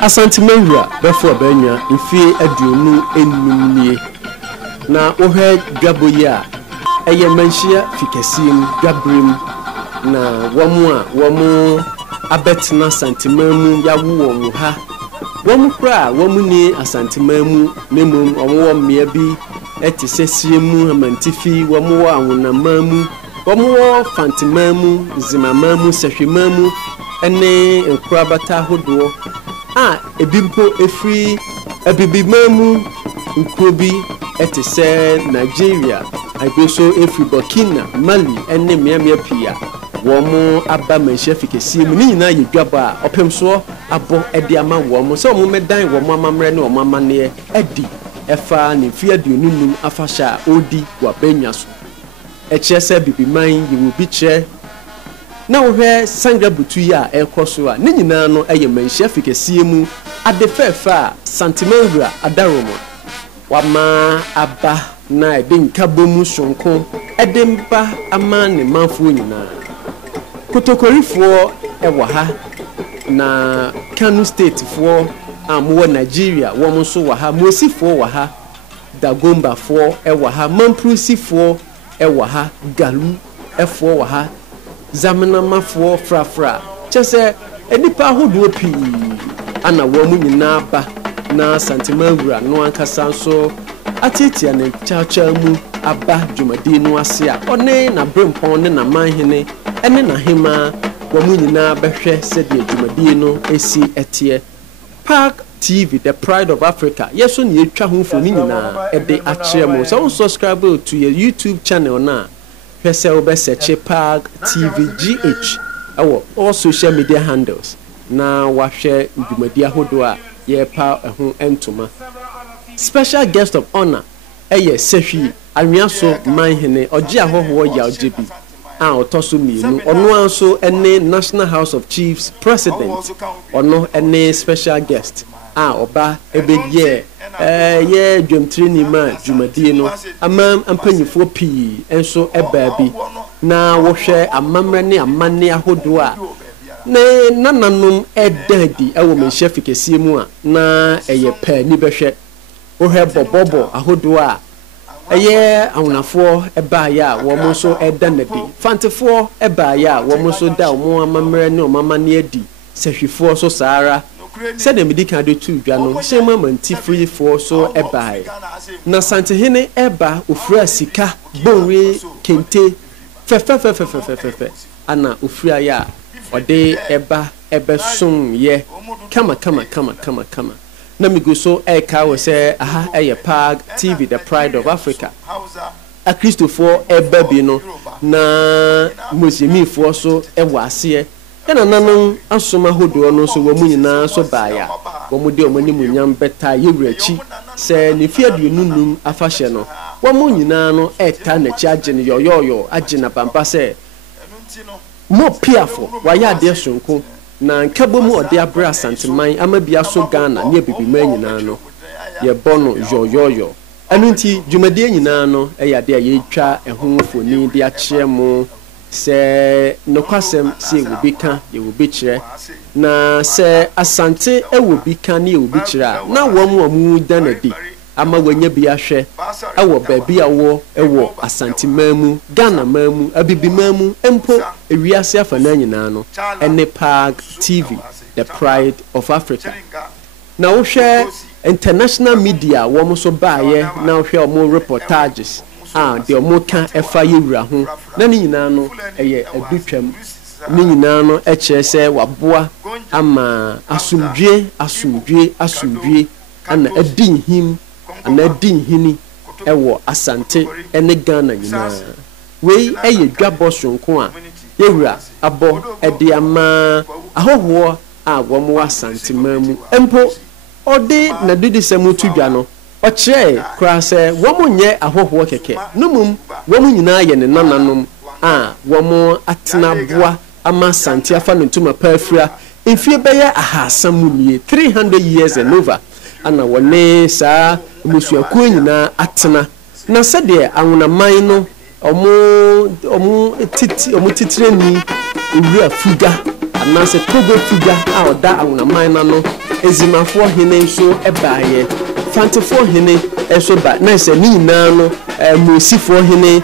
Asantehene before benya mfie aduonu enumnie na ohe dwaboya eye Manhyia fikasiem dwabrem na womu abetna Asantehene mu yawo won ha womu kra womu ni Asantehene mu nemum omo mmea bi etisesie mu amantifi womu wo awonamamu womu wo Fantemamu zimamamu sehwemamu ene enkurabata hodo ebimpo efri ebibimamu nkobi etise Nigeria aibeso efri Burkina Mali ene miamia pia womo aba Manhyia fikasiem ni nyina yedwaba opemso abo ede ama womo se omo medan womo amamre ne omo amane edi efa ne fi aduonunum afasha odi wa benyaso echiese bibiman yiwo bi che na wohwe sanga butu ya ekoso a ni nyina no eye Manhyia fikasiem adefefa Asantehene adaromo wama aba na edinka bomu sonko edemba ama ne manfo nyina kotokorifo ewo ha na Kano state fo amwo Nigeria wo so wa ha mosifo wa ha Dagomba fo ewo ha Mamprusi fo ewo ha Galu efo wa ha Zamenama fo Frafras chese enipa hodo pi ana wo mu nyina ba na Asantehene no ankasa so atitia ne chacha mu aba dwumadi no ase a one na brempon ne na manhene ene na hema wo mu nyina behwe sede dwumadi no esi etie Park TV, the pride of Africa. Yes, on ye travel for me na ede achemo. So subscribe to your YouTube channel na. Pese obe search Park TV GH. All social media handles. Na wa share dwumadi ahodo a ye pa ehun entoma. Special guest of honor eye Sehwi Anwiaso manhene oje ahoho ya ojebi. Otoso mienu ono anso ene National House of Chiefs President ono ene special guest oba ebeye ye dwemtreni ma dwumadi no amam ampanyifo pii enso ebaabi na wohwe amamre ne amane ahodo a ne nananom edadi ewo Manhyia fikasiem a na eye pa ni behwe wohwe bobobo ahodo a eye awunafo ebaya wo mo so edanadi fantefo ebaya wo mo so da omo amamre ne omamane adi sehwifo so sara se dem dika do tu dwa no se mamanti free so ebaya na Asantehene eba ofura sika bonwe kente fe ana ofura ya ode eba ebesun ye kama na mi go so eka we say aha eye Park TV, the pride of Africa. A Christopher ebabi no na musimifo so ewase e na nanon asoma hodo no so wo munyina so baaya wo mu de omani munyam beta yewrachi se ne fiaduonunum afahye no wo munyina no eta na chi agene yoyoyo agena pampa se mo piafo wa ya de sonko na nkabomu ode abra Asantehene amabia so Ghana ne bibima nyina no ye bono yoyoyo anunti dwumade nyina no eyade a yetwa ehonfoni de akyeremo se nokwasem se wobika ye wobikire na se Asante ewobika ne ye wobikire na womu danadi ama wanya bi ahwe ewo baabi awo ewo Asantehene mu Ghana mamu abibimamu empo ewiase afana nyina no ene Park TV, the pride of Africa. Na wohwe international media wo so baaye na wohwe omo reportages de omo ka efa yewura ho na ni nyina no eye adutwam ni nyina no ekyerese waboa ama asumdwe ana adinhim ana dinhini ewo Asante ene Ghana nyina wei eye dwabo sonko a yewura abo ede ama ahoho a womo Asantehene mu empo ode na didi samutu dwa no okye kra se womo nye ahoho keke numum womo nyina ye ne nananom a womo atena boa ama Asante afa no ntuma pafura enfie beye ahasamumie 300 years and over ana wone sa musuaku nyina atena na sede awunaman no omo titire ni ewura fuga anase Togo figure a oda awunaman na no ezimafo hene nso ebaye Fantefo hene eso ba na se ni nyina no Musifo hene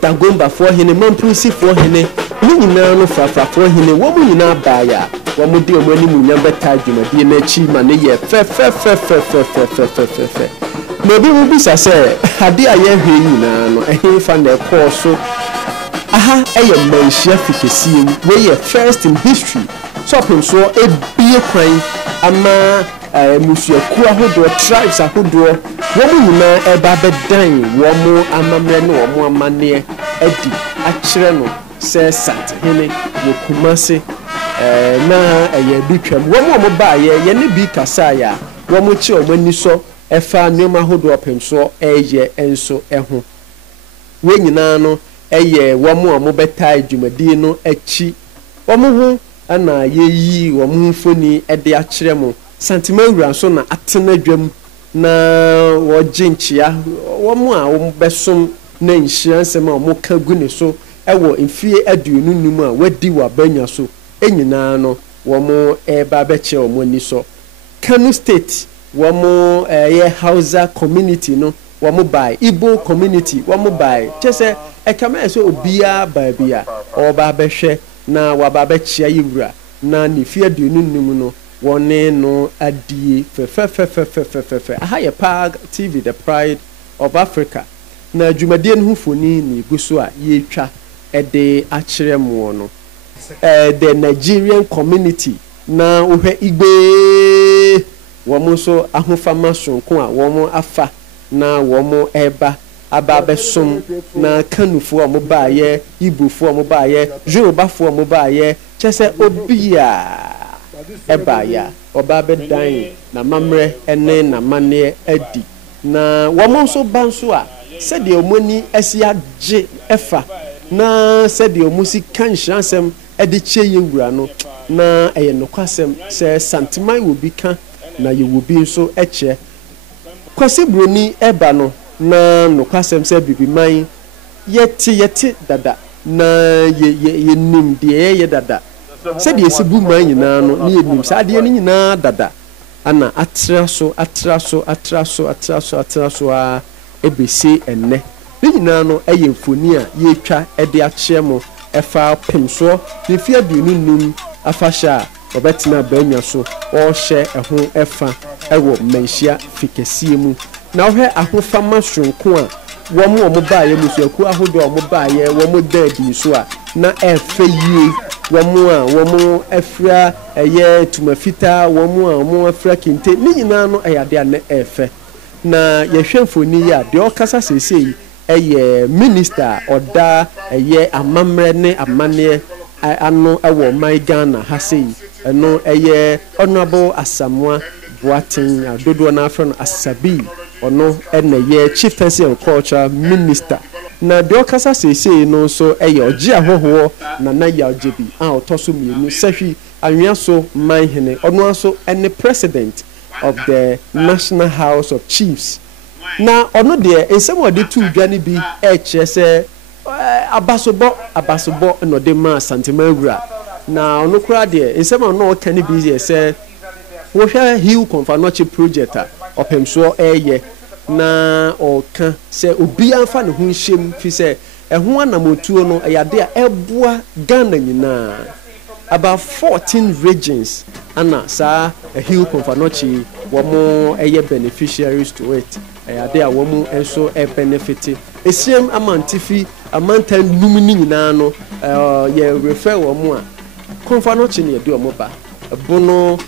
Damgobas hene Mamprusi hene ni nyina no Frafras hene wo mu nyina baaya wo mu de omo ani mu nya beta dwumadi na chi ma ne ye fe maybe we be say ade aye hwe nyina no ehefa na ekoso aha Manhyia fikesiem we first in history so pem so ebie kwan ama musuaku ahodo tribes ahodo wo mu nyina eba bedan wo mu amamre no wo mu amane adi akire no se Asantehene wo Kumasi na bitwam wo mu baaye ye ne bi kasa ya wo mu chi omani so efa nema ahodo pem so enso eho we nyina no wo mu beta adwumadi no achi wo mu ho ana yeyi wo mu mfoni de akire mu santimawura so na atena dwam na wo ginchia wo mu a wo besom na nhia nsem a mo ka gu ne so ewo mfie aduonu num a wadi wa banya so enyina no wo mu eba beche wo mu ni so Kano state wo mu Hauzas community no wo mu bai Igbo community wo mu bai chese ekama so obia baabia oba behwe na waba bechia yiwura na ne fie aduonu num no wone no adie fe aha ye Park TV the pride of Africa na dwumadie no hufoni ni guso a ye twa ede akire mo no the Nigerian community na uhwe Igbe womo so ahofama sonko a womo afa na womo eba ababesom na Kanufo a mo baaye Igbofo a mo baaye Yorubafo a mo baaye chese obia ebaya oba bedan na mamre ene na mane adi na womo so banso a se de omoni asia je efa na se de omusi kanhyansem edi cheye wura no na eye nokwasem se santimai wo bi kan na ye wo bi nso eche kwase broni eba no na nokwasem se bibiman yeti dada na ye nim de ye dada se de esibu man nyina no ne yenim sa de ne nyina dada ana atraso a ebese enne ne nyina no eye mfoni a ye twa ede akye mo efa pemso ne fie aduonu num afasha obetina banya so o hye eho efa ewo Manhyia fikesie mu na ohwe ahofama sonko a wo mo baaye musuaku ahodo o mo baaye wo mo dadi so a na efe yie wo mo afra eye tumafita wo mo afra kinte ni nyina no eyade ane efe na yehwemfoni ya de okasa sesei eye minister oda eye amamre ne amane ano ewo my Ghana hasei eno eye honorable Asamoah Boatin adodo na afra no Asabi ono ene ye chief fancy and culture minister na de okasa sesei no so eye oji ahoho na ya ojebi a otoso mienu sahwi anwea so manhene ono so ene president of the National House of Chiefs na ono de ensem ode tu dwane bi eche se abasobo no de ma santimawura na ono kura de ensem ono kani bi se wo hwa hill confanoche project a opemso eye na oka se obi anfa ne ho hyem fi se eho anamotuo no eyade a eboa Ghana nyina about 14 regions ana sa a hill confanoche womo eye beneficiaries to it eyade a womo enso benefit esiem amantifi amantan numini nyina no ye refer womo a confanoche ne de womo ba Bono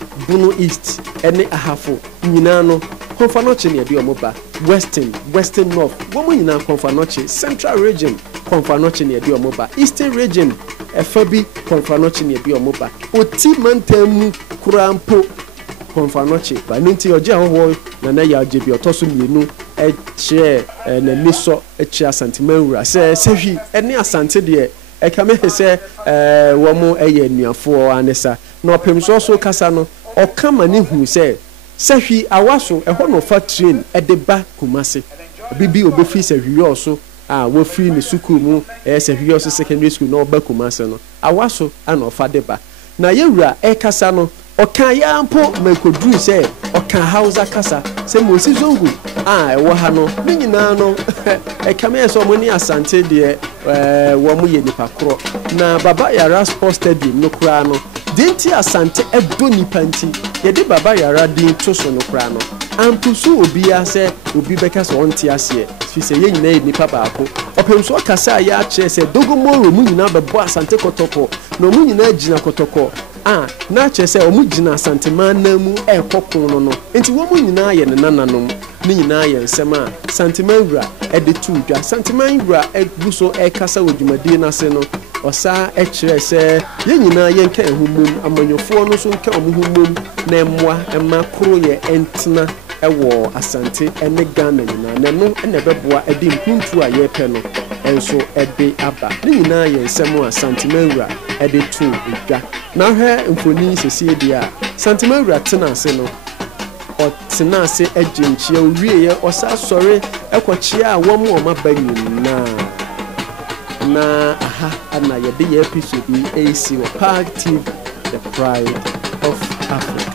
East ene ahafo nyina no confanoche ne de womo ba Western North womo nyina confanoche Central region confanoche ne de womo ba Eastern region efabi confanoche ne de womo ba oti mantamu kurampo confanoche ba nti oje ahoho na ya jebi otoso mienu eche na niso eche Asantemawura se hwi ene Asante de ekame se womo eye nuafo anesa na opemso so kasa no okama ne hu se hwi awaso eho no fa train edeba Kumasi bibi obefi se hwi oso wo free ne school mu se hwi oso secondary school no ba Kumasi no awaso ana ofa deba na yewura kasa no ɔka ya mpo mekodru sɛ ɔka Hausa kasa sɛ Mosi Zongo ɛwɔ ha no ne nyinaa no ɛkame sɛ ɔmo ne Asante deɛ wɔn yɛ nipa korɔ na Baba Yara Sports Stadium no kura no denti Asante ɛdɔ nipa nti yɛde Baba Yara din to so no kura no ampusu obia sɛ obi bɛka sɛ ɔnte aseɛ fi sɛ yɛ nyinaa yɛ nipa baako ɔpem so ɔkasa ya kyerɛ sɛ dogomoro mu nyinaa bɛbɔ Asante kɔtɔkɔ na ɔmo nyinaa gyina kɔtɔkɔ na kyerɛ sɛ ɔmo gyina Asante man na mu ɛkɔkɔ no enti wɔn nyinaa yɛ ne nananom ne nyinaa yɛ nsɛm a Asante man wura ɛde tu dwa Asante man wura ɛgu so ɛkasa wɔ dwumadie n'ase no ɔsa ɛkyerɛ sɛ yɛ nyinaa yɛn ka ɛho mom amanyofoɔ no so nka ɔmo ho mom na ɛmmoa ɛma koro yɛ ɛntena ɛwɔ Asante ɛne Ghana nyinaa na no ɛna ɛbɛboa ɛde mpuntu a yɛpɛ no ɛnso ɛde aba ne nyinaa yɛ nsɛm a Asante man wura ɛde tu dwa na hwɛ mfoni sɛsie deɛ a Asante man wura tena ase no ɔtena ase agye nkyia owie ɔsa sɔre ɛkɔkyia a wɔn a ɔmaba nyinaa na aha ana yɛde yɛ episode yi AC wɔ Park TV, the pride of Africa.